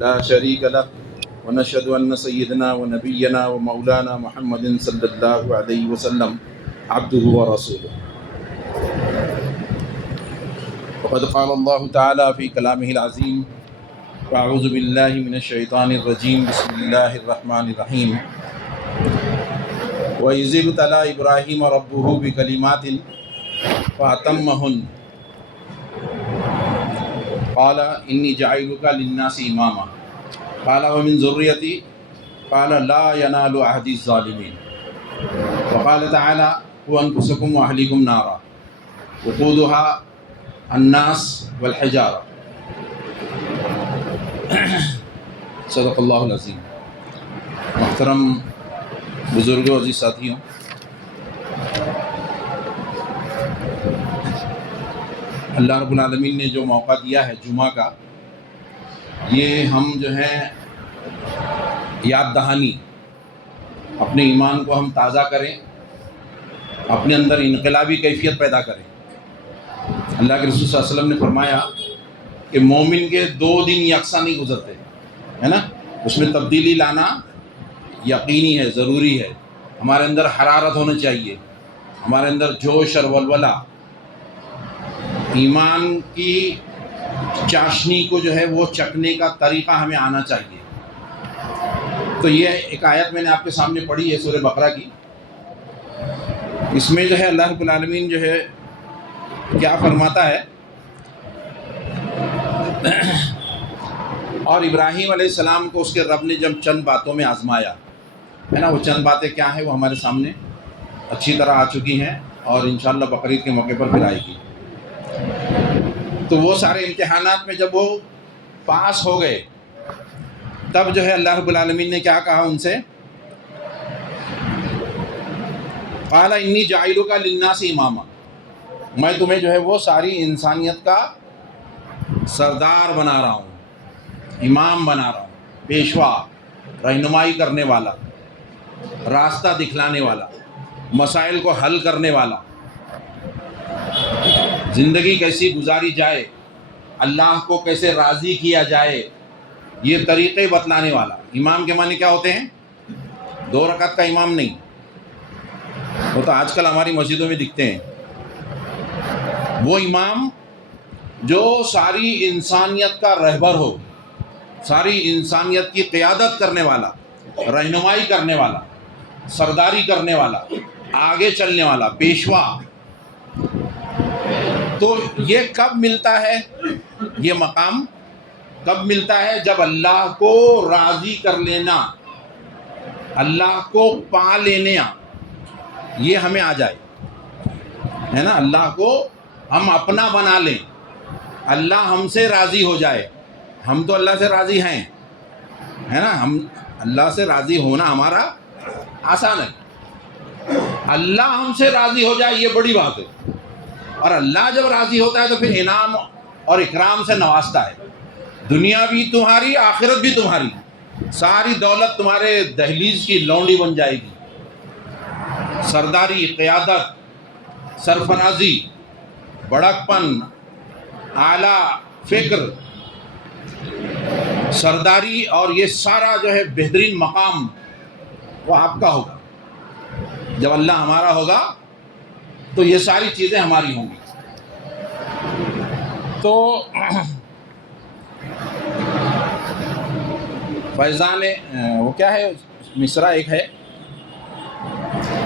لا شريك له ونشهد أن سيدنا ونبينا ومولانا محمد صلى الله عليه وسلم عبده ورسوله. وقد قال الله تعالى في كلامه العظيم: أعوذ بالله من الشيطان الرجيم، بسم الله الرحمن الرحيم. وإذ ابتلى إبراهيم ربه بكلمات فأتمهن قال إني جاعلك للناس إماما قال ومن ذريتي قال لا ينال عهد الظالمين. وقال تعالى: وأنفسكم وأهليكم نارا وقودها الناس والحجارة. صدق اللہ العظیم. محترم بزرگوں، عزیز ساتھیوں، اللہ رب العالمین نے جو موقع دیا ہے جمعہ کا، یہ ہم جو ہے یاد دہانی، اپنے ایمان کو ہم تازہ کریں، اپنے اندر انقلابی کیفیت پیدا کریں. اللہ کے رسول صلی اللہ علیہ وسلم نے فرمایا کہ مومن کے 2 دن یکساں نہیں گزرتے، ہے نا. اس میں تبدیلی لانا یقینی ہے، ضروری ہے. ہمارے اندر حرارت ہونا چاہیے، ہمارے اندر جوش اور ولولہ، ایمان کی چاشنی کو جو ہے وہ چکھنے کا طریقہ ہمیں آنا چاہیے. تو یہ ایک آیت میں نے آپ کے سامنے پڑھی ہے سورہ بقرہ کی. اس میں جو ہے اللہ رب العالمین جو ہے کیا فرماتا ہے، اور ابراہیم علیہ السلام کو اس کے رب نے جب چند باتوں میں آزمایا، ہے نا. وہ چند باتیں کیا ہیں وہ ہمارے سامنے اچھی طرح آ چکی ہیں اور انشاءاللہ بقرعید کے موقع پر پھر آئے گی. تو وہ سارے امتحانات میں جب وہ پاس ہو گئے، تب جو ہے اللہ رب العالمین نے کیا کہا ان سے، قال انی جاعلک للناس اماما، میں تمہیں جو ہے وہ ساری انسانیت کا سردار بنا رہا ہوں، امام بنا رہا ہوں، پیشوا، رہنمائی کرنے والا، راستہ دکھلانے والا، مسائل کو حل کرنے والا، زندگی کیسی گزاری جائے، اللہ کو کیسے راضی کیا جائے، یہ طریقے بتلانے والا. امام کے معنی کیا ہوتے ہیں؟ 2 رکعت کا امام نہیں، وہ تو آج کل ہماری مسجدوں میں دکھتے ہیں. وہ امام جو ساری انسانیت کا رہبر ہو، ساری انسانیت کی قیادت کرنے والا، رہنمائی کرنے والا، سرداری کرنے والا، آگے چلنے والا، پیشوا. تو یہ کب ملتا ہے، یہ مقام کب ملتا ہے؟ جب اللہ کو راضی کر لینا، اللہ کو پا لینا یہ ہمیں آ جائے، ہے نا. اللہ کو ہم اپنا بنا لیں، اللہ ہم سے راضی ہو جائے. ہم تو اللہ سے راضی ہیں، ہے نا. ہم اللہ سے راضی ہونا ہمارا آسان ہے. اللہ ہم سے راضی ہو جائے یہ بڑی بات ہے. اور اللہ جب راضی ہوتا ہے تو پھر انعام اور اکرام سے نوازتا ہے. دنیا بھی تمہاری، آخرت بھی تمہاری، ساری دولت تمہارے دہلیز کی لونڈی بن جائے گی. سرداری، قیادت، سرفرازی، بڑکپن، اعلیٰ فکر، سرداری اور یہ سارا جو ہے بہترین مقام وہ آپ کا ہوگا. جب اللہ ہمارا ہوگا تو یہ ساری چیزیں ہماری ہوں گی. تو فیضان وہ کیا ہے، مصرع ایک ہے،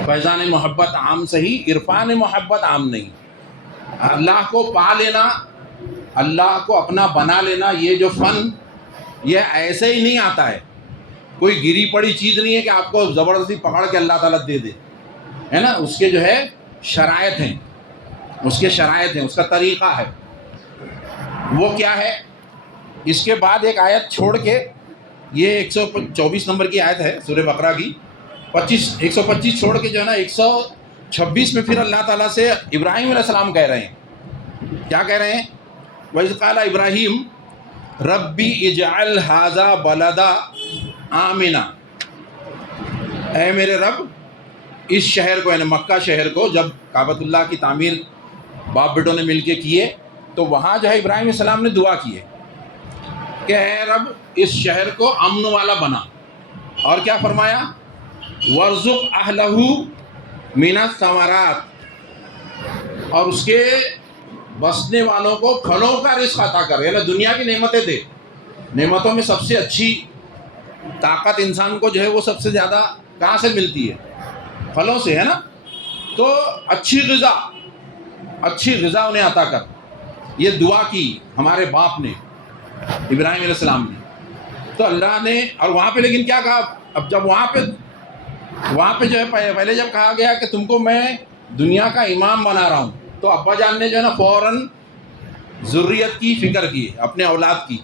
فیضان محبت عام صحیح، عرفان محبت عام نہیں. اللہ کو پا لینا، اللہ کو اپنا بنا لینا، یہ جو فن یہ ایسے ہی نہیں آتا ہے. کوئی گری پڑی چیز نہیں ہے کہ آپ کو زبردستی پکڑ کے اللہ تعالیٰ دے دے، ہے نا. اس کے جو ہے شرائط ہیں، اس کے شرائط ہیں، اس کا طریقہ ہے. وہ کیا ہے؟ اس کے بعد ایک آیت چھوڑ کے، یہ 124 نمبر کی آیت ہے سورہ بقرہ کی، 125 چھوڑ کے جو ہے نا 126 میں پھر اللہ تعالیٰ سے ابراہیم علیہ السلام کہہ رہے ہیں. کیا کہہ رہے ہیں؟ وَإِذْ قَالَ إِبْرَاهِيمُ رَبِّ اجْعَلْ هَذَا بَلَدًا آمِنًا، اے میرے رب اس شہر کو، یعنی مکہ شہر کو، جب کعبۃ اللہ کی تعمیر باپ بیٹوں نے مل کے کیے تو وہاں جو ہے ابراہیم علیہ السلام نے دعا کی ہے کہ اے رب اس شہر کو امن والا بنا، اور کیا فرمایا؟ وَارْزُقْ أَهْلَهُ مِنَ الثَّمَرَاتِ، اور اس کے بسنے والوں کو پھلوں کا رزق عطا کر، یعنی دنیا کی نعمتیں دے۔ نعمتوں میں سب سے اچھی طاقت انسان کو جو ہے وہ سب سے زیادہ کہاں سے ملتی ہے؟ پھلوں سے، ہے نا؟ تو اچھی غذا انہیں عطا کر، یہ دعا کی ہمارے باپ نے، ابراہیم علیہ السلام نے۔ تو اللہ نے، اور وہاں پہ لیکن کیا کہا؟ اب جب وہاں پہ جو ہے پہلے جب کہا گیا کہ تم کو میں دنیا کا امام بنا رہا ہوں، تو ابا جان نے جو ہے نا فوراً ذریت کی فکر کی، اپنے اولاد کی۔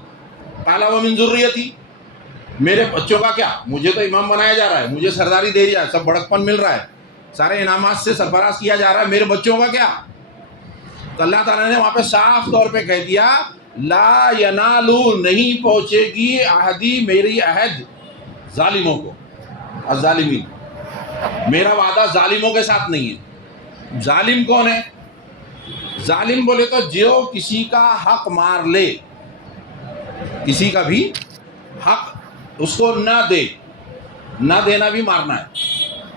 قال ومن ذریتی، میرے بچوں کا کیا؟ مجھے تو امام بنایا جا رہا ہے، مجھے سرداری دے دیا ہے، سب بڑکپن مل رہا ہے، سارے انعامات سے سرفراز کیا جا رہا ہے، میرے بچوں کا کیا؟ تو اللہ تعالیٰ نے وہاں پہ صاف طور پہ کہہ دیا، لا ینالو، نہیں پہنچے گی عہدی، میری عہد، ظالموں کو، الظالمین، میرا وعدہ ظالموں کے ساتھ نہیں ہے۔ ظالم کون ہے؟ ظالم بولے تو جو کسی کا حق مار لے، کسی کا بھی حق اس کو نہ دے، نہ دینا بھی مارنا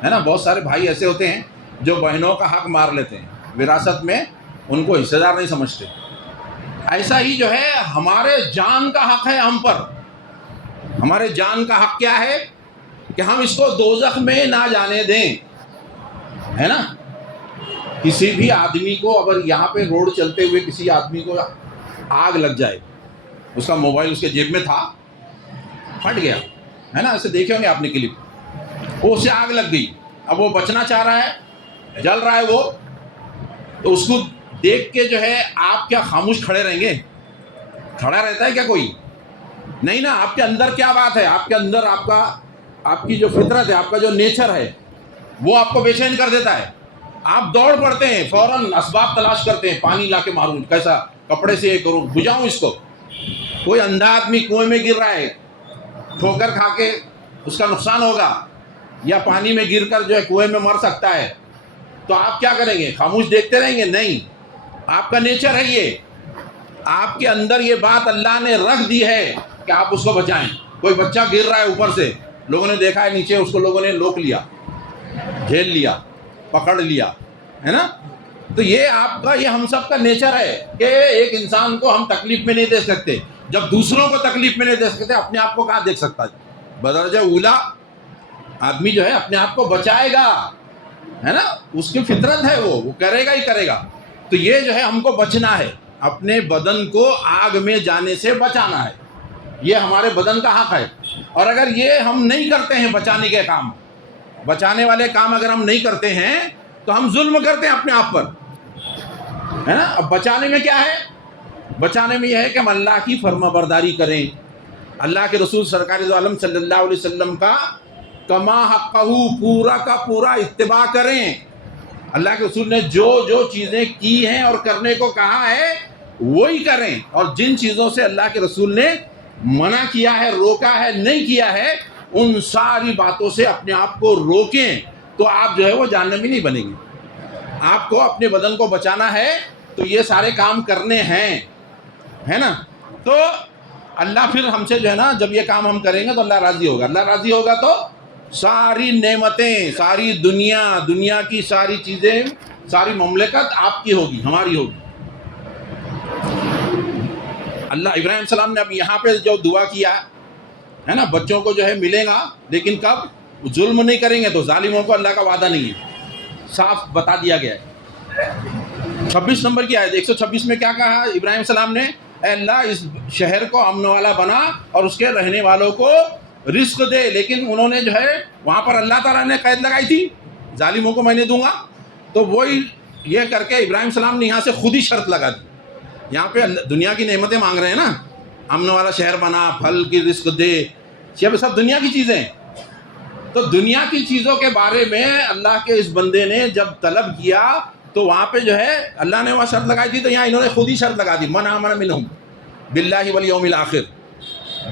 ہے نا؟ بہت سارے بھائی ایسے ہوتے ہیں جو بہنوں کا حق مار لیتے ہیں، وراثت میں ان کو حصے دار نہیں سمجھتے۔ ایسا ہی جو ہے ہمارے جان کا حق ہے ہم پر، ہمارے جان کا حق کیا ہے کہ ہم اس کو دوزخ میں نہ جانے دیں، ہے نا؟ کسی بھی آدمی کو اگر یہاں پہ روڈ چلتے ہوئے کسی آدمی کو آگ لگ جائے، اس کا موبائل اس کے جیب میں تھا، پھٹ گیا، ہے نا؟ ایسے دیکھے ہوں گے آپ نے کلپ، وہ اسے آگ لگ گئی، اب وہ بچنا چاہ رہا ہے، جل رہا ہے وہ، تو اس کو دیکھ کے جو ہے آپ کیا خاموش کھڑے رہیں گے؟ کھڑا رہتا ہے کیا کوئی؟ نہیں نا۔ آپ کے اندر کیا بات ہے؟ آپ کے اندر آپ کی جو فطرت ہے، آپ کا جو نیچر ہے، وہ آپ کو بے چین کر دیتا ہے۔ آپ دوڑ پڑتے ہیں، فوراً اسباب تلاش کرتے ہیں، پانی لا کے ماروں، کیسا کپڑے سے یہ کروں، بجھاؤں اس کو۔ کوئی اندھا آدمی کنویں میں گر رہا ہے، ٹھوکر کھا کے اس کا نقصان ہوگا، یا پانی میں گر کر جو ہے کنویں میں مر سکتا ہے، تو آپ کیا کریں گے؟ خاموش دیکھتے رہیں گے؟ نہیں، آپ کا نیچر ہے یہ، آپ کے اندر یہ بات اللہ نے رکھ دی ہے کہ آپ اس کو بچائیں۔ کوئی بچہ گر رہا ہے اوپر سے، لوگوں نے دیکھا ہے نیچے، اس کو لوگوں نے لوک لیا، جھیل لیا، پکڑ لیا، ہے نا؟ تو یہ آپ کا، یہ ہم سب کا نیچر ہے کہ ایک انسان کو ہم تکلیف میں نہیں دے سکتے۔ جب دوسروں کو تکلیف میں نہیں دے سکتے، اپنے آپ کو کہاں دیکھ سکتا ہے؟ بدرجہ اولا آدمی جو ہے اپنے آپ کو بچائے گا، ہے نا؟ اس کی فطرت ہے، وہ کرے گا ہی کرے گا۔ تو یہ جو ہے ہم کو بچنا ہے، اپنے بدن کو آگ میں جانے سے بچانا ہے، یہ ہمارے بدن کا حق ہے۔ اور اگر یہ ہم نہیں کرتے ہیں، بچانے کے کام، بچانے والے کام اگر ہم نہیں کرتے ہیں، تو ہم ظلم کرتے ہیں اپنے آپ پر، ہے نا؟ اب بچانے میں کیا ہے؟ بچانے میں یہ ہے کہ ہم اللہ کی فرما برداری کریں، اللہ کے رسول سرکار دو عالم صلی اللہ علیہ وسلم کا کما حقہ پورا کا پورا اتباع کریں۔ اللہ کے رسول نے جو جو چیزیں کی ہیں اور کرنے کو کہا ہے وہی کریں، اور جن چیزوں سے اللہ کے رسول نے منع کیا ہے، روکا ہے، نہیں کیا ہے، ان ساری باتوں سے اپنے آپ کو روکیں، تو آپ جو ہے وہ جہنمی نہیں بنیں گے۔ آپ کو اپنے بدن کو بچانا ہے تو یہ سارے کام کرنے ہیں، ہے نا؟ تو اللہ پھر ہم سے جو ہے نا، جب یہ کام ہم کریں گے تو اللہ راضی ہوگا۔ اللہ راضی ہوگا تو ساری نعمتیں، ساری دنیا کی ساری چیزیں، ساری مملکت آپ کی ہوگی، ہماری ہوگی۔ اللہ ابراہیم السلام نے اب یہاں پہ جو دعا کیا ہے نا، بچوں کو جو ہے ملے گا، لیکن کب؟ ظلم نہیں کریں گے تو۔ ظالموں کو اللہ کا وعدہ نہیں ہے، صاف بتا دیا گیا ہے۔ 26 نمبر کی آیت 126 میں کیا کہا ابراہیم السلام نے؟ اے اللہ اس شہر کو امن والا بنا اور اس کے رہنے والوں کو رزق دے۔ لیکن انہوں نے جو ہے وہاں پر اللہ تعالیٰ نے قید لگائی تھی، ظالموں کو میں نے دوں گا، تو وہی یہ کر کے ابراہیم السلام نے یہاں سے خود ہی شرط لگا دی۔ یہاں پہ دنیا کی نعمتیں مانگ رہے ہیں نا، امن والا شہر بنا، پھل کی رزق دے، یہ سب دنیا کی چیزیں ہیں۔ تو دنیا کی چیزوں کے بارے میں اللہ کے اس بندے نے جب طلب کیا تو وہاں پہ جو ہے اللہ نے وہاں شرط لگائی تھی، تو یہاں انہوں نے خود ہی شرط لگا دی، من آمن منہم باللہ والیوم الآخر،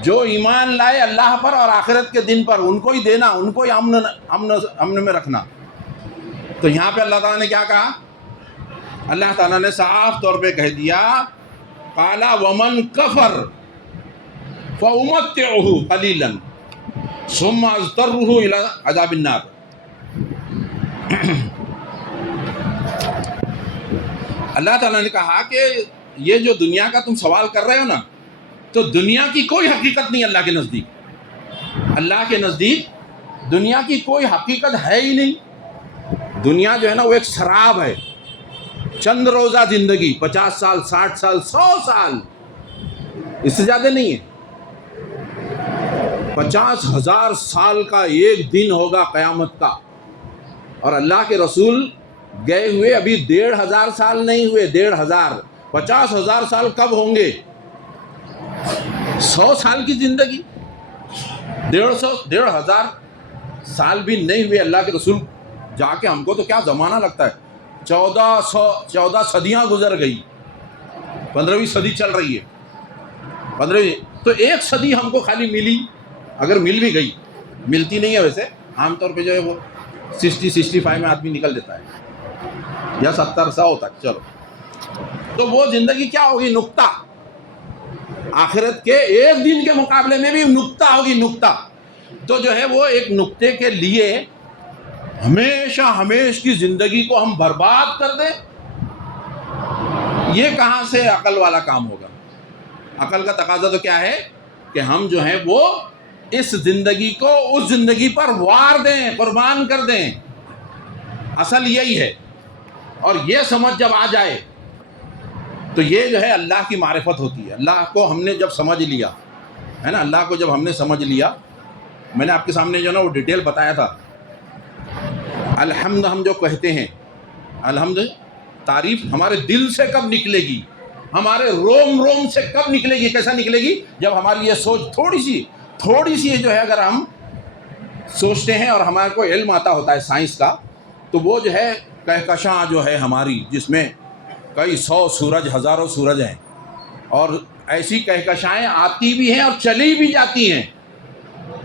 جو ایمان لائے اللہ پر اور آخرت کے دن پر، ان کو ہی دینا، ان کو ہی امن میں رکھنا۔ تو یہاں پہ اللہ تعالیٰ نے کیا کہا؟ اللہ تعالیٰ نے صاف طور پہ کہہ دیا، قال ومن کفر، فَأُمَتِّعُهُ قَلِيلًا ثُمَّ أَضْطَرُّهُ إِلَىٰ عَذَابِ النَّارِ۔ اللہ تعالیٰ نے کہا کہ یہ جو دنیا کا تم سوال کر رہے ہو نا، تو دنیا کی کوئی حقیقت نہیں اللہ کے نزدیک۔ اللہ کے نزدیک دنیا کی کوئی حقیقت ہے ہی نہیں۔ دنیا جو ہے نا وہ ایک سراب ہے، چند روزہ زندگی، 50 سال، 60 سال، 100 سال، اس سے زیادہ نہیں ہے۔ 50,000 سال کا ایک دن ہوگا قیامت کا، اور اللہ کے رسول گئے ہوئے ابھی 1,500 سال نہیں ہوئے، 1,500، 50,000 سال کب ہوں گے؟ 100 سال کی زندگی، 1,500 سال بھی نہیں ہوئے اللہ کے رسول جا کے۔ ہم کو تو کیا زمانہ لگتا ہے، 14 صدیاں گزر گئی، 15ویں صدی چل رہی ہے، 15ویں، تو ایک صدی ہم کو خالی ملی، اگر مل بھی گئی، ملتی نہیں ہے ویسے، عام طور پہ جو ہے وہ 60-65 میں آدمی نکل دیتا ہے، یا 70-100 تک، چلو، تو وہ زندگی کیا ہوگی؟ نقطہ، آخرت کے ایک دن کے مقابلے میں بھی نقطہ ہوگی، نقطہ۔ تو جو ہے وہ ایک نقطے کے لیے ہمیشہ ہمیش کی زندگی کو ہم برباد کر دیں، یہ کہاں سے عقل والا کام ہوگا؟ عقل کا تقاضا تو کیا ہے کہ ہم جو ہیں وہ اس زندگی کو اس زندگی پر وار دیں، قربان کر دیں، اصل یہی ہے۔ اور یہ سمجھ جب آ جائے تو یہ جو ہے اللہ کی معرفت ہوتی ہے۔ اللہ کو ہم نے جب سمجھ لیا ہے نا، اللہ کو جب ہم نے سمجھ لیا، میں نے آپ کے سامنے جو نا وہ ڈیٹیل بتایا تھا، الحمد ہم جو کہتے ہیں، الحمد تعریف ہمارے دل سے کب نکلے گی، ہمارے روم روم سے کب نکلے گی، کیسا نکلے گی؟ جب ہماری یہ سوچ تھوڑی سی جو ہے اگر ہم سوچتے ہیں اور ہمارے کو علم آتا ہوتا ہے سائنس کا، تو وہ جو ہے کہکشاں جو ہے ہماری، جس میں کئی 100 سورج، ہزاروں سورج ہیں، اور ایسی کہکشائیں آتی بھی ہیں اور چلی بھی جاتی ہیں،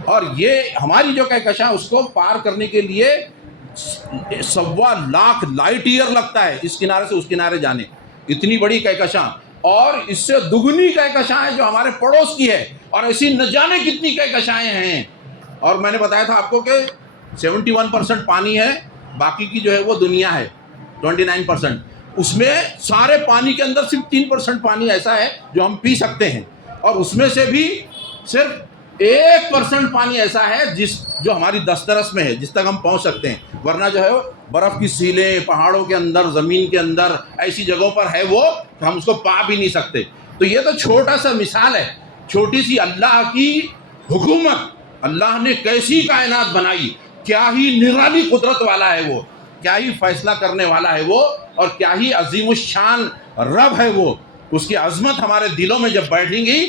اور یہ ہماری جو کہکشاں اس کو پار کرنے کے لیے 1.25 لاکھ لائٹ ایئر لگتا ہے، اس کنارے سے اس کنارے جانے، اتنی بڑی کہکشاں، اور اس سے دگنی کہکشاں جو ہمارے پڑوس کی ہے، اور ایسی نہ جانے کتنی کہکشائیں ہیں۔ اور میں نے بتایا تھا آپ کو کہ 71% پانی ہے، باقی کی جو ہے وہ دنیا ہے 29%، اس میں سارے پانی کے اندر صرف 3% پانی ایسا ہے جو ہم پی سکتے ہیں، اور اس میں سے بھی صرف 1% پانی ایسا ہے جو ہماری دسترس میں ہے، جس تک ہم پہنچ سکتے ہیں، ورنہ جو ہے برف کی سیلیں پہاڑوں کے اندر، زمین کے اندر ایسی جگہوں پر ہے وہ کہ ہم اس کو پا بھی نہیں سکتے۔ تو یہ تو چھوٹا سا مثال ہے، چھوٹی سی اللہ کی حکومت، اللہ نے کیسی کائنات بنائی، کیا ہی نرالی قدرت والا ہے وہ، کیا ہی فیصلہ کرنے والا ہے وہ، اور کیا ہی عظیم الشان رب ہے وہ۔ اس کی عظمت ہمارے دلوں میں جب بیٹھیں گی،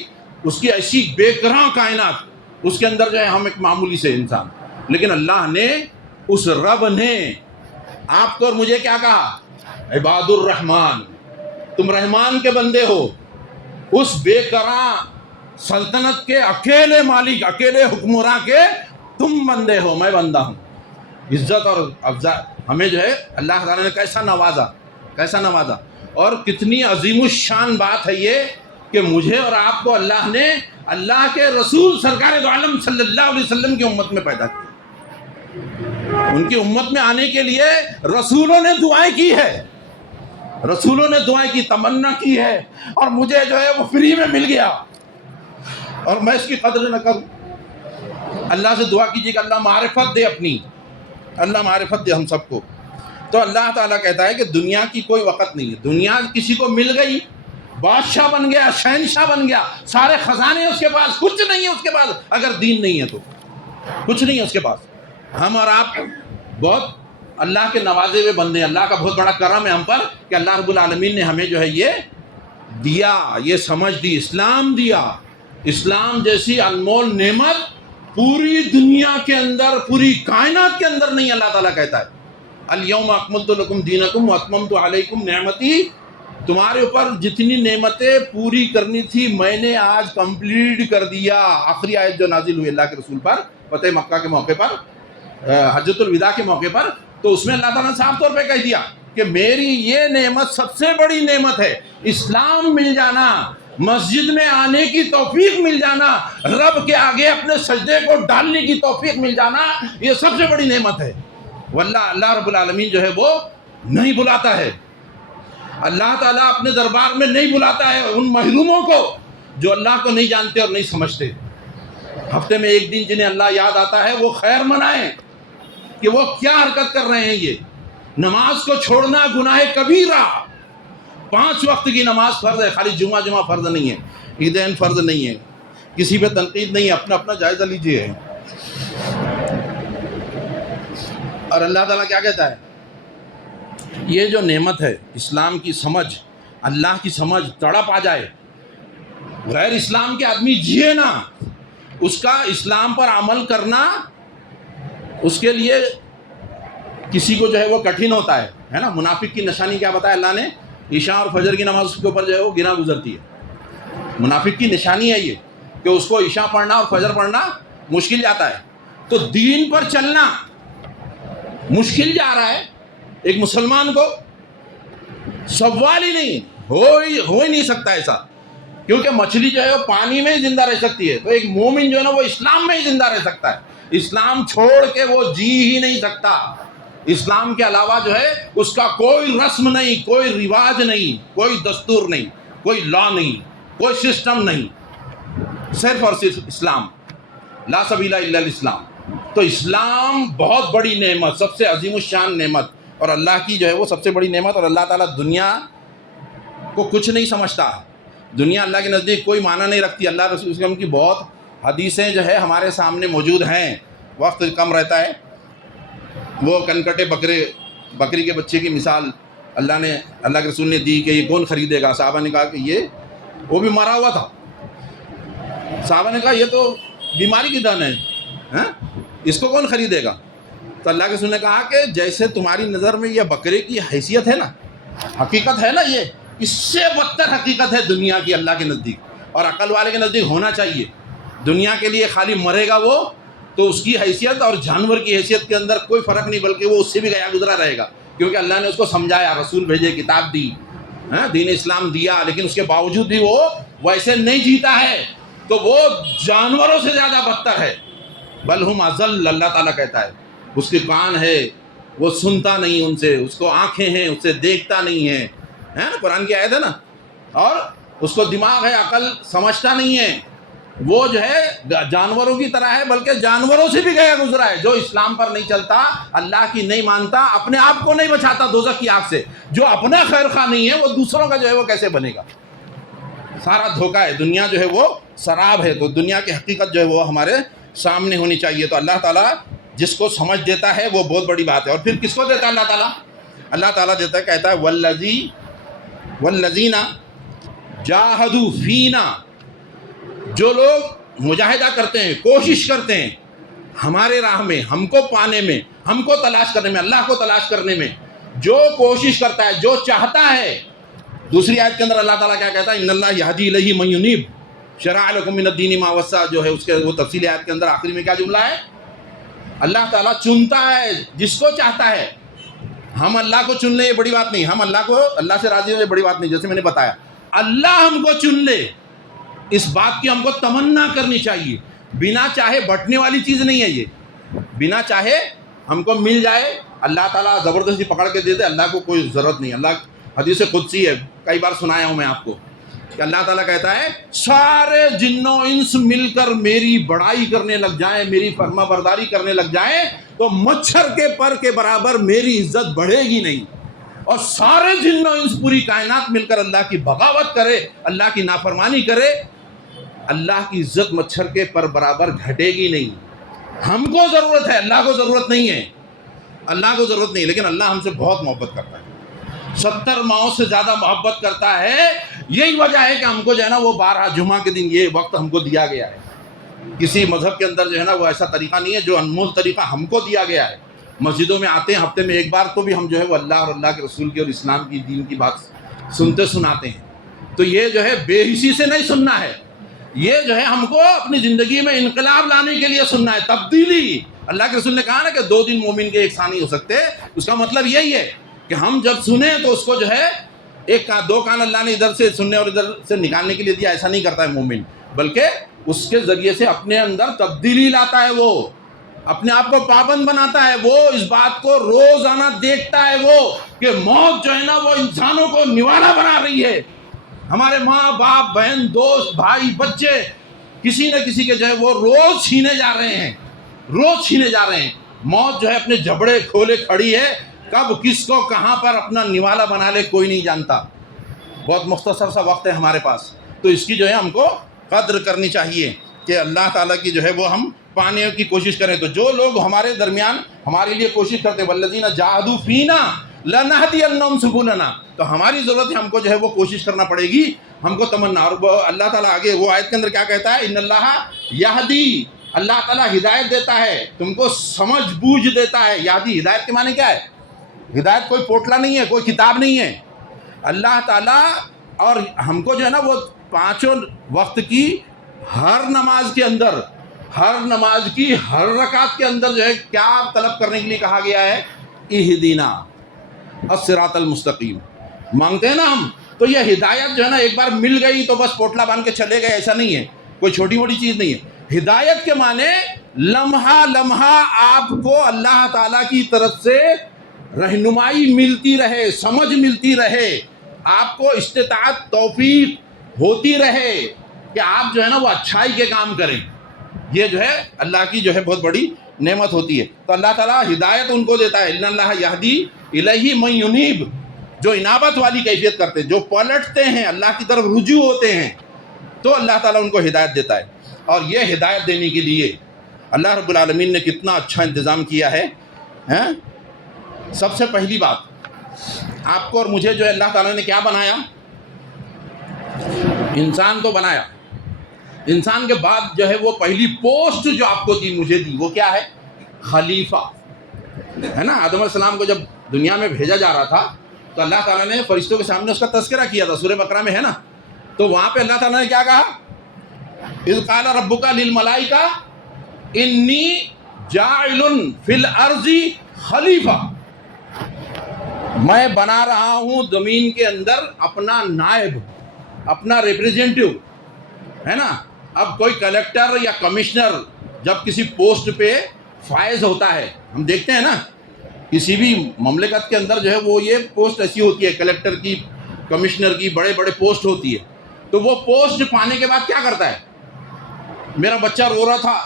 اس کی ایسی بے کراں کائنات، اس کے اندر جو ہے ہم ایک معمولی سے انسان، لیکن اللہ نے، اس رب نے آپ کو اور مجھے کیا کہا؟ عباد الرحمن، تم رحمان کے بندے ہو، اس بے کراں سلطنت کے اکیلے مالک، اکیلے حکمراں کے تم بندے ہو، میں بندہ ہوں۔ عزت اور افضل ہمیں جو ہے اللہ تعالیٰ نے کیسا نوازا، اور کتنی عظیم الشان بات ہے یہ کہ مجھے اور آپ کو اللہ نے اللہ کے رسول سرکار دو عالم صلی اللہ علیہ وسلم کی امت میں پیدا کیا۔ ان کی امت میں آنے کے لیے رسولوں نے دعائیں کی ہے، رسولوں نے دعائیں کی، تمنا کی ہے، اور مجھے جو ہے وہ فری میں مل گیا، اور میں اس کی قدر نہ کروں۔ اللہ سے دعا کیجیے کہ اللہ معرفت دے، اپنی اللہ معرفت دے ہم سب کو۔ تو اللہ تعالیٰ کہتا ہے کہ دنیا کی کوئی وقت نہیں ہے، دنیا کسی کو مل گئی، بادشاہ بن گیا، شہنشاہ بن گیا، سارے خزانے اس کے پاس، کچھ نہیں ہے اس کے پاس، اگر دین نہیں ہے تو کچھ نہیں ہے اس کے پاس۔ ہم اور آپ بہت اللہ کے نوازے ہوئے بندے ہیں، اللہ کا بہت بڑا کرم ہے ہم پر کہ اللہ رب العالمین نے ہمیں جو ہے یہ دیا، یہ سمجھ دی، اسلام دیا۔ اسلام جیسی انمول نعمت پوری دنیا کے اندر، پوری کائنات کے اندر نہیں۔ اللہ تعالیٰ کہتا ہے الیوم اکملت لکم دینکم واتممت علیکم نعمتی، تمہارے اوپر جتنی نعمتیں پوری کرنی تھی میں نے آج کمپلیٹ کر دیا۔ آخری آیت جو نازل ہوئی اللہ کے رسول پر فتح مکہ کے موقع پر، حجۃ الوداع کے موقع پر، تو اس میں اللہ تعالیٰ نے صاف طور پہ کہہ دیا کہ میری یہ نعمت سب سے بڑی نعمت ہے، اسلام مل جانا، مسجد میں آنے کی توفیق مل جانا، رب کے آگے اپنے سجدے کو ڈالنے کی توفیق مل جانا، یہ سب سے بڑی نعمت ہے۔ واللہ اللہ رب العالمین جو ہے وہ نہیں بلاتا ہے، اللہ تعالیٰ اپنے دربار میں نہیں بلاتا ہے ان محروموں کو جو اللہ کو نہیں جانتے اور نہیں سمجھتے۔ ہفتے میں ایک دن جنہیں اللہ یاد آتا ہے وہ خیر منائیں کہ وہ کیا حرکت کر رہے ہیں۔ یہ نماز کو چھوڑنا گناہ کبیرہ، 5 وقت کی نماز فرض ہے، خالی جمعہ فرض نہیں ہے، عیدین فرض نہیں ہے، کسی پہ تنقید نہیں ہے، اپنا اپنا جائزہ لیجئے۔ اور اللہ تعالیٰ کیا کہتا ہے، یہ جو نعمت ہے اسلام کی سمجھ، اللہ کی سمجھ تڑپ آ جائے، غیر اسلام کے آدمی جیے نا، اس کا اسلام پر عمل کرنا اس کے لیے کسی کو جو ہے وہ کٹھن ہوتا ہے نا۔ منافق کی نشانی کیا بتایا اللہ نے، عشاء اور فجر کی نماز اس کے اوپر جو ہے وہ گنا گزرتی ہے۔ منافق کی نشانی ہے یہ کہ اس کو عشاء پڑھنا اور فجر پڑھنا مشکل جاتا ہے۔ تو دین پر چلنا مشکل جا رہا ہے ایک مسلمان کو، سوال ہی نہیں، ہو ہی نہیں سکتا ایسا، کیونکہ مچھلی جو ہے وہ پانی میں ہی زندہ رہ سکتی ہے، تو ایک مومن جو ہے نا وہ اسلام میں ہی زندہ رہ سکتا ہے۔ اسلام چھوڑ کے وہ جی ہی نہیں سکتا، اسلام کے علاوہ جو ہے اس کا کوئی رسم نہیں، کوئی رواج نہیں، کوئی دستور نہیں، کوئی لا نہیں، کوئی سسٹم نہیں، صرف اور صرف اسلام، لا سبیل الا الاسلام۔ تو اسلام بہت بڑی نعمت، سب سے عظیم الشان نعمت، اور اللہ کی جو ہے وہ سب سے بڑی نعمت۔ اور اللہ تعالیٰ دنیا کو کچھ نہیں سمجھتا، دنیا اللہ کے نزدیک کوئی معنی نہیں رکھتی۔ اللہ رسول وسلم کی بہت حدیثیں جو ہے ہمارے سامنے موجود ہیں، وقت کم رہتا ہے۔ وہ کنکٹے بکری کے بچے کی مثال اللہ کے رسول نے دی کہ یہ کون خریدے گا؟ صحابہ نے کہا کہ یہ، وہ بھی مرا ہوا تھا، صحابہ نے کہا یہ تو بیماری کی دن ہے، اس کو کون خریدے گا؟ تو اللہ کے رسول نے کہا کہ جیسے تمہاری نظر میں یہ بکرے کی حیثیت ہے نا، حقیقت ہے نا، یہ اس سے بدتر حقیقت ہے دنیا کی اللہ کے نزدیک، اور عقل والے کے نزدیک ہونا چاہیے۔ دنیا کے لیے خالی مرے گا وہ تو اس کی حیثیت اور جانور کی حیثیت کے اندر کوئی فرق نہیں، بلکہ وہ اس سے بھی گیا گزرا رہے گا، کیونکہ اللہ نے اس کو سمجھایا، رسول بھیجے، کتاب دی، دین اسلام دیا، لیکن اس کے باوجود بھی وہ ویسے نہیں جیتا ہے، تو وہ جانوروں سے زیادہ بدتر ہے۔ بل ہم اضل، اللہ تعالیٰ کہتا ہے، اس کے کان ہے وہ سنتا نہیں ان سے، اس کو آنکھیں ہیں اس سے دیکھتا نہیں ہے، نا قرآن کی آیت ہے نا، اور اس کو دماغ ہے، عقل سمجھتا نہیں ہے، وہ جو ہے جانوروں کی طرح ہے، بلکہ جانوروں سے بھی گیا گزرا ہے۔ جو اسلام پر نہیں چلتا، اللہ کی نہیں مانتا، اپنے آپ کو نہیں بچاتا دوزخ کی آگ سے، جو اپنا خیر خواہ نہیں ہے وہ دوسروں کا جو ہے وہ کیسے بنے گا؟ سارا دھوکہ ہے، دنیا جو ہے وہ سراب ہے۔ تو دنیا کی حقیقت جو ہے وہ ہمارے سامنے ہونی چاہیے۔ تو اللہ تعالیٰ جس کو سمجھ دیتا ہے وہ بہت بڑی بات ہے۔ اور پھر کس کو دیتا ہے اللہ تعالیٰ؟ اللہ تعالیٰ دیتا ہے، کہتا ہے والذین جاہدوا فینا، جو لوگ مجاہدہ کرتے ہیں، کوشش کرتے ہیں ہمارے راہ میں، ہم کو پانے میں، ہم کو تلاش کرنے میں، اللہ کو تلاش کرنے میں، جو کوشش کرتا ہے، جو چاہتا ہے۔ دوسری آیت کے اندر اللہ تعالیٰ کیا کہتا ہے، ان اللہ یہدی الیہ من ینیب شرع لکم من الدین ما وصی، جو ہے اس کے وہ تفصیلی آیت کے اندر آخری میں کیا جملہ ہے، اللہ تعالیٰ چنتا ہے جس کو چاہتا ہے۔ ہم اللہ کو چن لیں یہ بڑی بات نہیں، ہم اللہ سے راضی ہو یہ بڑی بات نہیں، جیسے میں نے بتایا اللہ ہم کو چن لے، اس بات کی ہم کو تمنا کرنی چاہیے۔ بنا چاہے بٹنے والی چیز نہیں ہے یہ، بنا چاہے ہم کو مل جائے، اللہ تعالیٰ زبردستی پکڑ کے دے دے، اللہ کو کوئی ضرورت نہیں۔ اللہ حدیث قدسی ہے، کئی بار سنایا ہوں میں آپ کو، کہ اللہ تعالیٰ کہتا ہے سارے جن و انس مل کر میری بڑائی کرنے لگ جائیں، میری فرما برداری کرنے لگ جائیں، تو مچھر کے پر کے برابر میری عزت بڑھے گی نہیں، اور سارے جن و انس پوری کائنات مل کر اللہ کی بغاوت کرے، اللہ کی نافرمانی کرے، اللہ کی عزت مچھر کے پر برابر گھٹے گی نہیں۔ ہم کو ضرورت ہے، اللہ کو ضرورت نہیں ہے، اللہ کو ضرورت نہیں، لیکن اللہ ہم سے بہت محبت کرتا ہے، 70 ماؤں سے زیادہ محبت کرتا ہے۔ یہی وجہ ہے کہ ہم کو جو ہے نا وہ 12 جمعہ کے دن یہ وقت ہم کو دیا گیا ہے۔ کسی مذہب کے اندر جو ہے نا وہ ایسا طریقہ نہیں ہے، جو انمول طریقہ ہم کو دیا گیا ہے۔ مسجدوں میں آتے ہیں ہفتے میں ایک بار، تو بھی ہم جو ہے وہ اللہ اور اللہ کے رسول کی اور اسلام کی دین کی بات سنتے سناتے ہیں۔ تو یہ جو ہے بے حسی سے نہیں سننا ہے، یہ جو ہے ہم کو اپنی زندگی میں انقلاب لانے کے لیے سننا ہے، تبدیلی۔ اللہ کے رسول نے کہا نا کہ 2 دن مومن کے ایک ساتھ نہیں ہو سکتے، اس کا مطلب یہی ہے کہ ہم جب سنیں تو اس کو جو ہے ایک کان دو کان اللہ نے ادھر سے سننے اور ادھر سے نکالنے کے لیے دیا، ایسا نہیں کرتا ہے مومن، بلکہ اس کے ذریعے سے اپنے اندر تبدیلی لاتا ہے، وہ اپنے آپ کو پابند بناتا ہے، وہ اس بات کو روزانہ دیکھتا ہے وہ کہ موت جو ہے نا وہ انسانوں کو نوالا بنا رہی ہے، ہمارے ماں باپ بہن دوست بھائی بچے کسی نہ کسی کے جو ہے وہ روز چھینے جا رہے ہیں، روز چھینے جا رہے ہیں۔ موت جو ہے اپنے جبڑے کھولے کھڑی ہے، کب کس کو کہاں پر اپنا نوالا بنا لے کوئی نہیں جانتا۔ بہت مختصر سا وقت ہے ہمارے پاس، تو اس کی جو ہے ہم کو قدر کرنی چاہیے کہ اللہ تعالیٰ کی جو ہے وہ ہم پانے کی کوشش کریں۔ تو جو لوگ ہمارے درمیان ہمارے لیے کوشش کرتے ہیں والذین جاہدوا فینا لنہدینہم سبلنا، تو ہماری ضرورت ہے ہم کو جو ہے وہ کوشش کرنا پڑے گی، ہم کو تمنا۔ اور اللہ تعالیٰ آگے وہ آیت کے اندر کیا کہتا ہے، ان اللہ یہدی، اللہ تعالیٰ ہدایت دیتا ہے، تم کو سمجھ بوجھ دیتا ہے۔ یہدی ہدایت کے معنی کیا ہے؟ ہدایت کوئی پوٹلا نہیں ہے، کوئی کتاب نہیں ہے، اللہ تعالیٰ اور ہم کو جو ہے نا وہ پانچوں وقت کی ہر نماز کے اندر، ہر نماز کی ہر رکعت کے اندر جو ہے کیا طلب کرنے کے لیے کہا گیا ہے، اہدینا الصراط المستقیم مانگتے ہیں نا ہم، تو یہ ہدایت جو ہے نا ایک بار مل گئی تو بس پوٹلا باندھ کے چلے گئے، ایسا نہیں ہے، کوئی چھوٹی موٹی چیز نہیں ہے۔ ہدایت کے معنی لمحہ لمحہ آپ کو اللہ تعالیٰ کی طرف سے رہنمائی ملتی رہے، سمجھ ملتی رہے، آپ کو استطاعت توفیق ہوتی رہے کہ آپ جو ہے نا وہ اچھائی کے کام کریں، یہ جو ہے اللہ کی جو ہے بہت بڑی نعمت ہوتی ہے۔ تو اللہ تعالیٰ ہدایت ان کو دیتا ہے، ان اللہ یہدی الیہ من ینیب، جو انابت والی کیفیت کرتے ہیں، جو پلٹتے ہیں اللہ کی طرف رجوع ہوتے ہیں، تو اللہ تعالیٰ ان کو ہدایت دیتا ہے۔ اور یہ ہدایت دینے کے لیے اللہ رب العالمین نے کتنا اچھا انتظام کیا ہے۔ سب سے پہلی بات، آپ کو اور مجھے جو ہے اللہ تعالیٰ نے کیا بنایا، انسان کو بنایا، انسان کے بعد جو ہے وہ پہلی پوسٹ جو آپ کو دی مجھے دی وہ کیا ہے، خلیفہ ہے نا۔ آدم علیہ السلام کو جب دنیا میں بھیجا جا رہا تھا تو اللہ تعالیٰ نے فرشتوں کے سامنے اس کا تذکرہ کیا تھا، سورہ بقرہ میں ہے نا، تو وہاں پہ اللہ تعالیٰ نے کیا کہا، اذ قال ربک للملائکہ انی جاعل فی الارض خلیفہ، میں بنا رہا ہوں زمین کے اندر اپنا نائب، اپنا ریپریزنٹیو ہے نا۔ اب کوئی کلیکٹر یا کمشنر جب کسی پوسٹ پہ فائز ہوتا ہے، ہم دیکھتے ہیں نا کسی بھی مملکت کے اندر جو ہے وہ یہ پوسٹ ایسی ہوتی ہے، کلیکٹر کی، کمشنر کی، بڑے بڑے پوسٹ ہوتی ہے، تو وہ پوسٹ پانے کے بعد کیا کرتا ہے، میرا بچہ رو رہا تھا،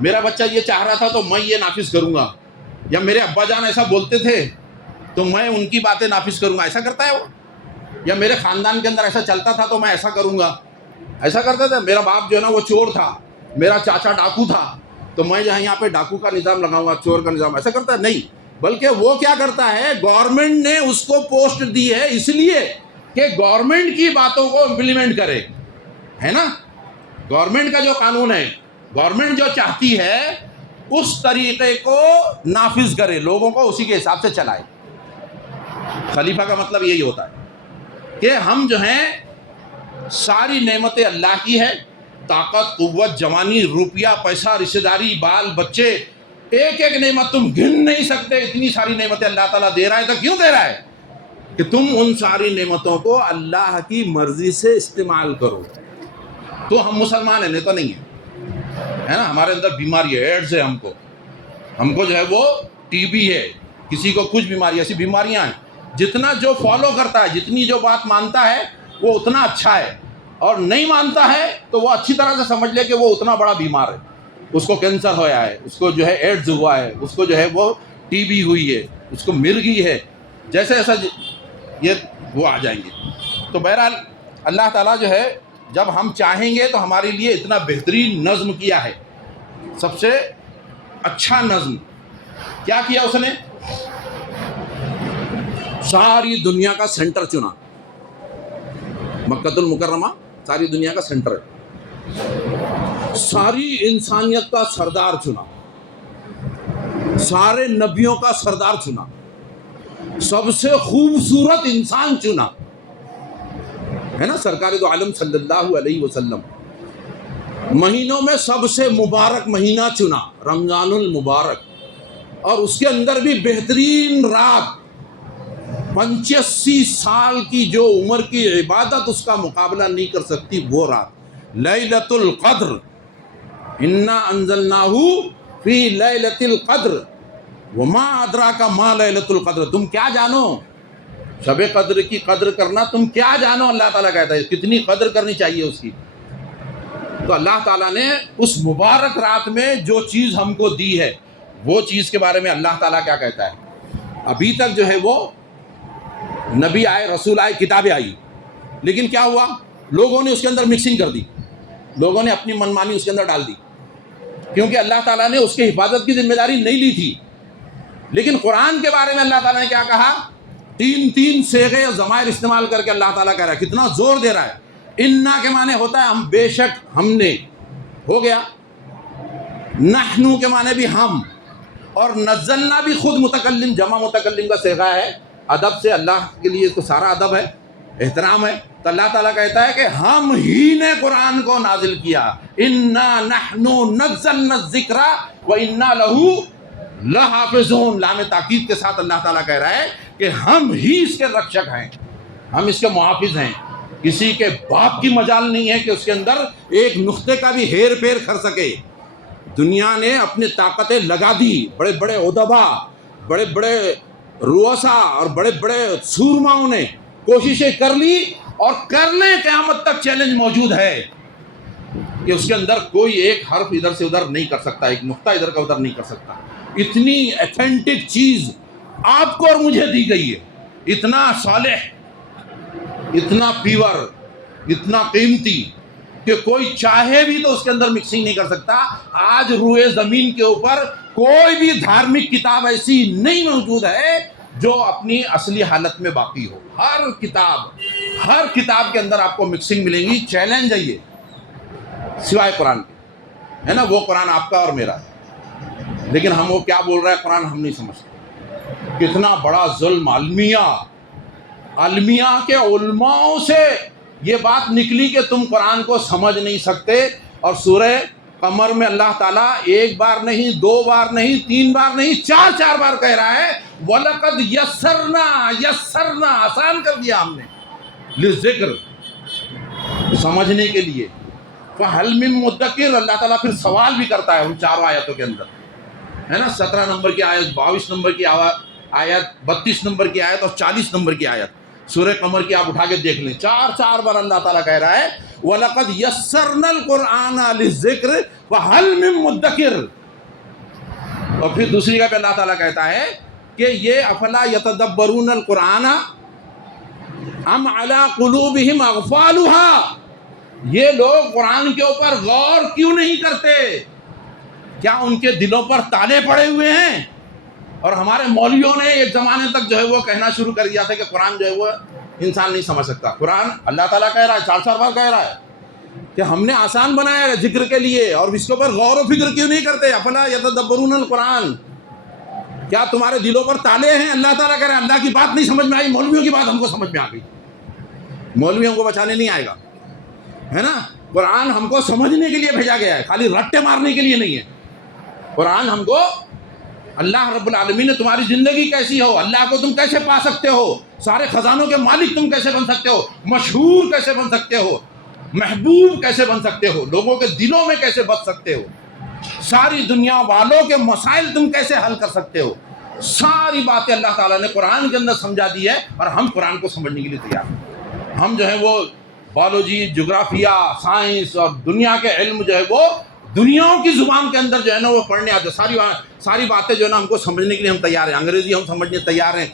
میرا بچہ یہ چاہ رہا تھا تو میں یہ نافذ کروں گا، یا میرے ابا جان ایسا بولتے تھے تو میں ان کی باتیں نافذ کروں گا، ایسا کرتا ہے وہ، یا میرے خاندان کے اندر ایسا چلتا تھا تو میں ایسا کروں گا، ایسا کرتا تھا، میرا باپ جو ہے نا وہ چور تھا، میرا چاچا ڈاکو تھا تو میں یہاں پہ ڈاکو کا نظام لگاؤں گا، چور کا نظام، ایسا کرتا ہے نہیں، بلکہ وہ کیا کرتا ہے، گورنمنٹ نے اس کو پوسٹ دی ہے اس لیے کہ گورنمنٹ کی باتوں کو امپلیمنٹ کرے، ہے نا۔ گورنمنٹ کا جو قانون ہے، گورنمنٹ جو چاہتی ہے اس طریقے کو نافذ کرے، لوگوں کو اسی کے حساب سے چلائے۔ خلیفہ کا مطلب یہی ہوتا ہے کہ ہم جو ہیں ساری نعمتیں اللہ کی ہے، طاقت، قوت، جوانی، روپیہ، پیسہ، رشتہ داری، بال بچے، ایک ایک نعمت تم گن نہیں سکتے، اتنی ساری نعمتیں اللہ تعالیٰ دے رہا ہے، تو کیوں دے رہا ہے، کہ تم ان ساری نعمتوں کو اللہ کی مرضی سے استعمال کرو۔ تو ہم مسلمان ہیں، نہیں تو نہیں ہے نا، ہمارے اندر بیماری ہے، ایڈز ہے، ہم کو جو ہے وہ ٹی بی ہے، کسی کو کچھ بیماری، ایسی بیماریاں ہیں۔ جتنا جو فالو کرتا ہے، جتنی جو بات مانتا ہے وہ اتنا اچھا ہے، اور نہیں مانتا ہے تو وہ اچھی طرح سے سمجھ لے کہ وہ اتنا بڑا بیمار ہے، اس کو کینسر ہوا ہے، اس کو جو ہے ایڈز ہوا ہے، اس کو جو ہے وہ ٹی بی ہوئی ہے، اس کو مرگی ہے، جیسے ایسا یہ وہ آ جائیں گے۔ تو بہرحال اللہ تعالیٰ جو ہے جب ہم چاہیں گے تو ہمارے لیے اتنا بہترین نظم کیا ہے، سب سے اچھا نظم کیا کیا اس نے، ساری دنیا کا سینٹر چنا، مکہ المکرمہ ساری دنیا کا سینٹر ہے، ساری انسانیت کا سردار چنا، سارے نبیوں کا سردار چنا، سب سے خوبصورت انسان چنا، ہے نا، سرکار دو عالم صلی اللہ علیہ وسلم۔ مہینوں میں سب سے مبارک مہینہ چنا، رمضان المبارک، اور اس کے اندر بھی بہترین رات، 85 سال کی جو عمر کی عبادت اس کا مقابلہ نہیں کر سکتی وہ رات لیلۃ القدر. انا انزلناہ فی لیلۃ القدر وما ادراک ما لیلۃ القدر. تم کیا جانو شب قدر کی قدر کرنا، تم کیا جانو. اللہ تعالیٰ کہتا ہے کتنی قدر کرنی چاہیے اس کی. تو اللہ تعالیٰ نے اس مبارک رات میں جو چیز ہم کو دی ہے وہ چیز کے بارے میں اللہ تعالیٰ کیا کہتا ہے. ابھی تک جو ہے وہ نبی آئے، رسول آئے، کتابیں آئی، لیکن کیا ہوا، لوگوں نے اس کے اندر مکسنگ کر دی، لوگوں نے اپنی منمانی اس کے اندر ڈال دی، کیونکہ اللہ تعالیٰ نے اس کی حفاظت کی ذمہ داری نہیں لی تھی. لیکن قرآن کے بارے میں اللہ تعالیٰ نے کیا کہا، تین صیغے ضمائر استعمال کر کے اللہ تعالیٰ کہہ رہا ہے، کتنا زور دے رہا ہے. انا کے معنی ہوتا ہے ہم، بے شک ہم نے، ہو گیا. نحنو کے معنی بھی ہم، اور نزلنا بھی خود متکلم، جمع متکلم کا صیغہ ہے. ادب سے اللہ کے لیے تو سارا ادب ہے، احترام ہے. تو اللہ تعالیٰ کہتا ہے کہ ہم ہی نے قرآن کو نازل کیا. انا نحن نزلنا الذکر وانا لہ لحافظون. لام تاکید کے ساتھ اللہ تعالیٰ کہہ رہا ہے کہ ہم ہی اس کے رکشک ہیں، ہم اس کے محافظ ہیں. کسی کے باپ کی مجال نہیں ہے کہ اس کے اندر ایک نقطے کا بھی ہیر پھیر کر سکے. دنیا نے اپنی طاقتیں لگا دی، بڑے بڑے ادبا، بڑے بڑے رؤسا اور بڑے بڑے سورماؤں نے کوششیں کر لی اور کر لیں، قیامت تک چیلنج موجود ہے کہ اس کے اندر کوئی ایک حرف ادھر سے ادھر نہیں کر سکتا، ایک نقطہ ادھر کا ادھر نہیں کر سکتا. اتنی ایتھینٹک چیز آپ کو اور مجھے دی گئی ہے، اتنا صالح، اتنا پیور، اتنا قیمتی کہ کوئی چاہے بھی تو اس کے اندر مکسنگ نہیں کر سکتا. آج روئے زمین کے اوپر کوئی بھی دھارمک کتاب ایسی نہیں موجود ہے جو اپنی اصلی حالت میں باقی ہو. ہر کتاب کے اندر آپ کو مکسنگ ملیں گی. چیلنج ہے یہ، سوائے قرآن کے، ہے نا. وہ قرآن آپ کا اور میرا ہے، لیکن ہم وہ کیا بول رہا ہے قرآن ہم نہیں سمجھتے. کتنا بڑا ظلم. علمیہ کے علماءوں سے یہ بات نکلی کہ تم قرآن کو سمجھ نہیں سکتے. اور سورہ قمر میں اللہ تعالیٰ ایک بار نہیں، دو بار نہیں، تین بار نہیں، چار بار کہہ رہا ہے وَلَقَدْ يَسَّرْنَا آسان کر دیا ہم نے لِلذِّکْر، سمجھنے کے لیے. فَهَلْ مِن مُدَّکِرٍ. اللہ تعالیٰ پھر سوال بھی کرتا ہے ان چاروں آیتوں کے اندر، ہے نا. 17 نمبر کی آیت، 22 نمبر کی آیت، 32 نمبر کی آیت اور 40 نمبر کی آیت سورہ قمر کی آپ اٹھا کے دیکھ لیں. چار بار اللہ تعالیٰ کہہ رہا ہے وَلَقَدْ يَسَّرْنَا الْقُرْآنَ لِلذِّکْرِ فَهَلْ مِن مُدَّکِرٍ. اور پھر دوسری جگہ پہ اللہ تعالیٰ کہتا ہے کہ یہ افلا یتدبرون القرآن ام علی قلوبہم اغفالها. یہ لوگ قرآن کے اوپر غور کیوں نہیں کرتے؟ کیا ان کے دلوں پر تالے پڑے ہوئے ہیں؟ اور ہمارے مولویوں نے ایک زمانے تک جو ہے وہ کہنا شروع کر دیا تھا کہ قرآن جو ہے وہ انسان نہیں سمجھ سکتا. قرآن اللہ تعالیٰ کہہ رہا ہے، 4 بار کہہ رہا ہے کہ ہم نے آسان بنایا ہے ذکر کے لیے، اور اس کے اوپر غور و فکر کیوں نہیں کرتے؟ افلا یتدبرون القرآن. کیا تمہارے دلوں پر تالے ہیں؟ اللہ تعالیٰ کہہ رہا ہے اللہ کی بات نہیں سمجھ میں آئی، مولویوں کی بات ہم کو سمجھ میں آ گئی. مولویوں کو بچانے نہیں آئے گا، ہے نا. قرآن ہم کو سمجھنے کے لیے بھیجا گیا ہے، خالی رٹے مارنے کے لیے نہیں ہے. قرآن ہم کو، اللہ رب العالمین نے تمہاری زندگی کیسی ہو، اللہ کو تم کیسے پا سکتے ہو، سارے خزانوں کے مالک تم کیسے بن سکتے ہو، مشہور کیسے بن سکتے ہو، محبوب کیسے بن سکتے ہو، لوگوں کے دلوں میں کیسے بس سکتے ہو، ساری دنیا والوں کے مسائل تم کیسے حل کر سکتے ہو. ساری باتیں اللہ تعالیٰ نے قرآن کے اندر سمجھا دی ہے، اور ہم قرآن کو سمجھنے کے لیے تیار ہیں. ہم جو ہے وہ بایولوجی، جغرافیہ، سائنس اور دنیا کے علم جو ہے وہ دنیاؤں کی زبان کے اندر جو ہے نا وہ پڑھنے آتے. ساری باتیں جو ہے نا ہم کو سمجھنے کے لیے ہم تیار ہیں. انگریزی ہم سمجھنے تیار ہیں،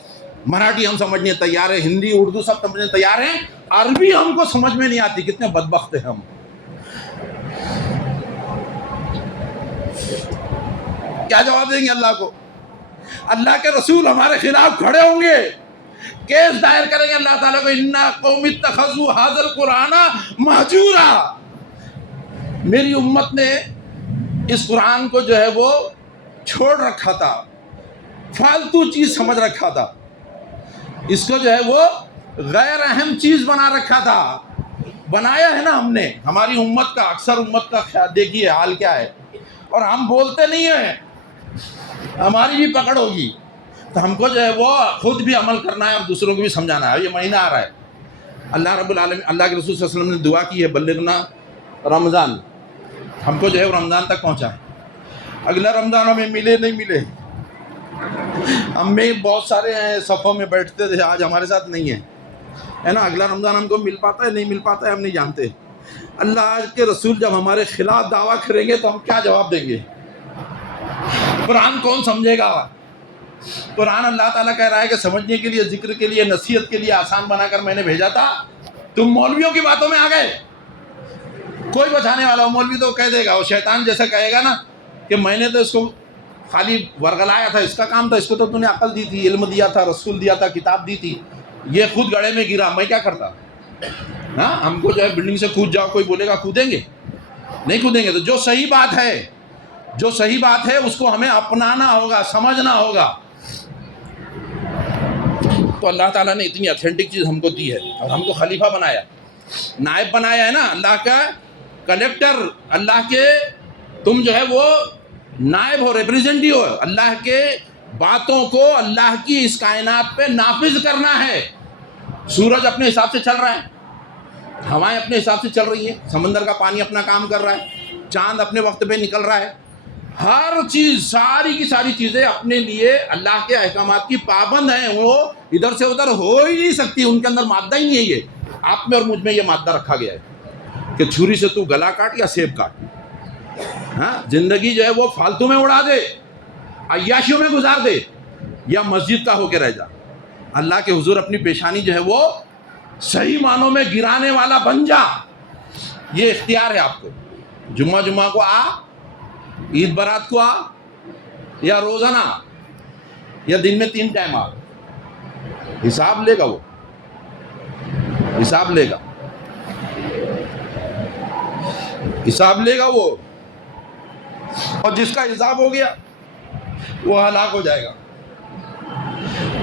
مراٹھی ہم سمجھنے تیار ہیں، ہندی، اردو سب سمجھنے تیار ہیں. عربی ہم کو سمجھ میں نہیں آتی. کتنے بدبخت ہیں ہم. کیا جواب دیں گے اللہ کو؟ اللہ کے رسول ہمارے خلاف کھڑے ہوں گے، کیس دائر کریں گے اللہ تعالیٰ کو، اِنَّا قَوْمِ اتَّخَذُوا هَٰذَا الْقُرْآنَ مَهْجُورًا. میری امت نے اس قرآن کو جو ہے وہ چھوڑ رکھا تھا، فالتو چیز سمجھ رکھا تھا، اس کو جو ہے وہ غیر اہم چیز بنا رکھا تھا. بنایا ہے نا ہم نے. ہماری امت کا، اکثر امت کا دیکھیے حال کیا ہے. اور ہم بولتے نہیں ہیں، ہماری بھی پکڑ ہوگی. تو ہم کو جو ہے وہ خود بھی عمل کرنا ہے اور دوسروں کو بھی سمجھانا ہے. یہ مہینہ آ رہا ہے, اللہ رب العالمین, اللہ کے رسول صلی اللہ علیہ وسلم نے دعا کی ہے, بلغنا رمضان, ہم کو جو ہے وہ رمضان تک پہنچا ہے. اگلا رمضان ہمیں ملے نہیں ملے, ہم میں بہت سارے ہیں صفوں میں بیٹھتے تھے, آج ہمارے ساتھ نہیں ہے نا. اگلا رمضان ہم کو مل پاتا ہے نہیں مل پاتا ہے ہم نہیں جانتے. اللہ کے رسول جب ہمارے خلاف دعویٰ کریں گے تو ہم کیا جواب دیں گے؟ قرآن کون سمجھے گا؟ قرآن اللہ تعالیٰ کہہ رہا ہے کہ سمجھنے کے لیے, ذکر کے لیے, نصیحت کے لیے آسان بنا کر میں نے بھیجا تھا, تم مولویوں کی باتوں میں آ گئے. کوئی بچانے والا ہو, مولوی تو کہہ دے گا, وہ شیطان جیسا کہے گا نا کہ میں نے تو اس کو خالی ورگلایا تھا, اس کا کام تھا, اس کو تو تو نے عقل دی تھی, علم دیا تھا, رسول دیا تھا, کتاب دی تھی, یہ خود گڑھے میں گرا, میں کیا کرتا؟ ہاں, ہم کو جو ہے بلڈنگ سے کود جاؤ, کوئی بولے گا کودیں گے؟ نہیں کودیں گے. تو جو صحیح بات ہے, جو صحیح بات ہے اس کو ہمیں اپنانا ہوگا, سمجھنا ہوگا. تو اللہ تعالیٰ نے اتنی اتھینٹک چیز ہم کو دی ہے اور ہم کو خلیفہ بنایا, نائب بنایا ہے نا, اللہ کا کلیکٹر, اللہ کے تم جو ہے وہ نائب ہو, ریپریزنٹیو ہو. اللہ کے باتوں کو اللہ کی اس کائنات پہ نافذ کرنا ہے. سورج اپنے حساب سے چل رہا ہے, ہوائیں اپنے حساب سے چل رہی ہیں, سمندر کا پانی اپنا کام کر رہا ہے, چاند اپنے وقت پہ نکل رہا ہے, ہر چیز, ساری کی ساری چیزیں اپنے لیے اللہ کے احکامات کی پابند ہیں. وہ ادھر سے ادھر ہو ہی نہیں سکتی, ان کے اندر مادہ ہی نہیں ہے. یہ آپ میں اور مجھ میں یہ مادہ رکھا گیا ہے کہ چھری سے تو گلا کاٹ یا سیب کاٹ. ہاں, زندگی جو ہے وہ فالتو میں اڑا دے, عیاشیوں میں گزار دے, یا مسجد کا ہو کے رہ جا. اللہ کے حضور اپنی پیشانی جو ہے وہ صحیح معنوں میں گرانے والا بن جا. یہ اختیار ہے آپ کو. جمعہ کو آ, عید برات کو آ, یا روزانہ, یا دن میں 3 ٹائم آ, حساب لے گا, وہ حساب لے گا, حساب لے گا وہ. اور جس کا حساب ہو گیا وہ ہلاک ہو جائے گا.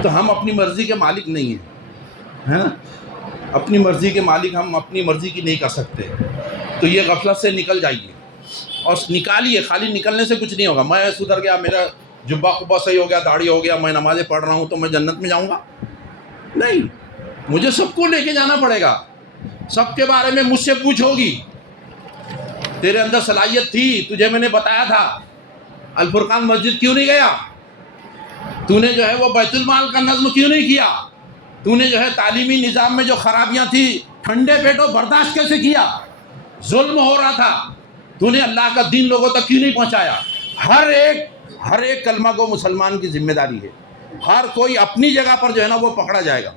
تو ہم اپنی مرضی کے مالک نہیں ہیں, ہے نا, اپنی مرضی کے مالک ہم اپنی مرضی کی نہیں کر سکتے. تو یہ غفلت سے نکل جائیے اور نکالیے. خالی نکلنے سے کچھ نہیں ہوگا. میں سدھر گیا, میرا جبہ قبہ صحیح ہو گیا, داڑھی ہو گیا, میں نمازیں پڑھ رہا ہوں تو میں جنت میں جاؤں گا؟ نہیں, مجھے سب کو لے کے جانا پڑے گا. سب کے بارے میں مجھ سے پوچھ ہوگی. تیرے اندر صلاحیت تھی, تجھے میں نے بتایا تھا, الفرقان مسجد کیوں نہیں گیا؟ تو نے جو ہے وہ بیت المال کا نظم کیوں نہیں کیا؟ تو نے جو ہے تعلیمی نظام میں جو خرابیاں تھیں ٹھنڈے پیٹوں برداشت کیسے کیا؟ ظلم ہو رہا تھا, تو نے اللہ کا دین لوگوں تک کیوں نہیں پہنچایا؟ ہر ایک کلمہ کو مسلمان کی ذمہ داری ہے. ہر کوئی اپنی جگہ پر جو ہے نا وہ پکڑا جائے گا,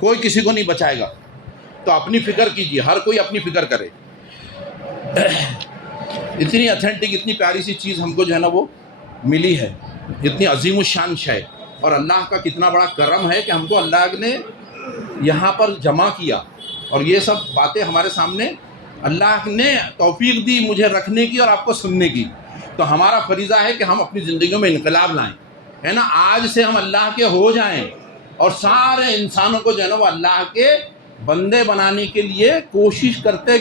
کوئی کسی کو نہیں بچائے گا. تو اپنی فکر کیجیے, ہر کوئی اپنی فکر کرے. اتنی اتھینٹک, اتنی پیاری سی چیز ہم کو جو ہے نا وہ ملی ہے, اتنی عظیم الشان شے. اور اللہ کا کتنا بڑا کرم ہے کہ ہم کو اللہ نے یہاں پر جمع کیا, اور یہ سب باتیں ہمارے سامنے اللہ نے توفیق دی مجھے رکھنے کی اور آپ کو سننے کی. تو ہمارا فریضہ ہے کہ ہم اپنی زندگیوں میں انقلاب لائیں, ہے نا. آج سے ہم اللہ کے ہو جائیں اور سارے انسانوں کو جو ہے نا وہ اللہ کے بندے بنانے کے لیے کوشش کرتے